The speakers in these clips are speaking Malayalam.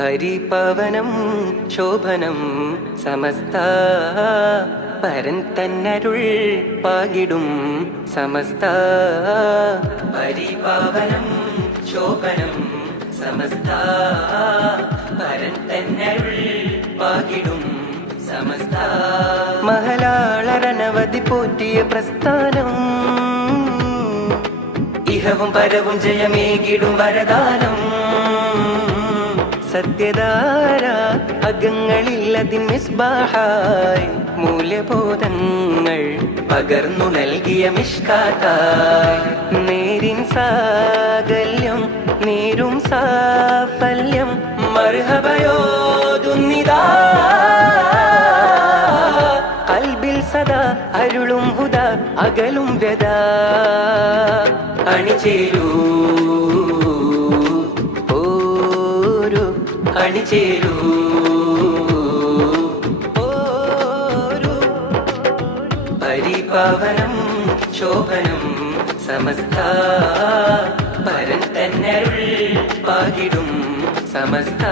പരിപവനം ശോഭനം സമസ്ത പരൻ തന്നരുൾ പാകിടും സമസ്ത പരിപവനം ശോഭനം സമസ്ത പരൻ തന്നരുൾ പാകിടും സമസ്ത മഹലാളരനവധി പോറ്റിയ പ്രസ്ഥാനം ഇഹവും പരവും ജയമേകിടും വരദാനം സത്യധാര അകങ്ങളിൽ അതിൻ മിസ്ബാഹായി മൂല്യബോധങ്ങൾ പകർന്നു നൽകിയ മിഷ്കാത്തായി നേരിൻ സാകല്യം നേരും സാഫല്യം മർഹബയോതുന്നിതാ കൽബിൽ സദാ അരുളും ഹുദ അകലും വ്യത അണിചേരൂ അണിചേരൂ പരിപവനം ശോഭനം സമസ്ത പരൻ തന്നരുൾ പാകിടും സമസ്ത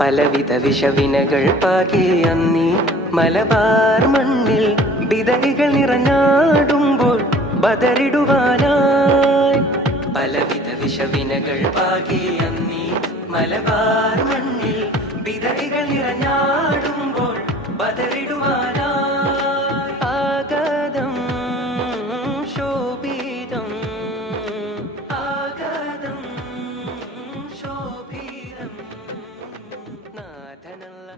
പലവിധ വിഷവിനകൾ പാകെ അന്നീ മലബാർ മണ്ണിൽ വിതകൾ നിറഞ്ഞാടുമ്പോൾ ബദറിടുവാനായി പലവിധ വിഷവിനകൾ പാകെ അന്നീ മലബാർ മണ്ണിൽ വിതകൾ നിറഞ്ഞാടുമ്പോൾ ബദറിടുവാനായി ആഗതം ശോഭിതം ആഗതം ശോഭിതം നാഥനല്ല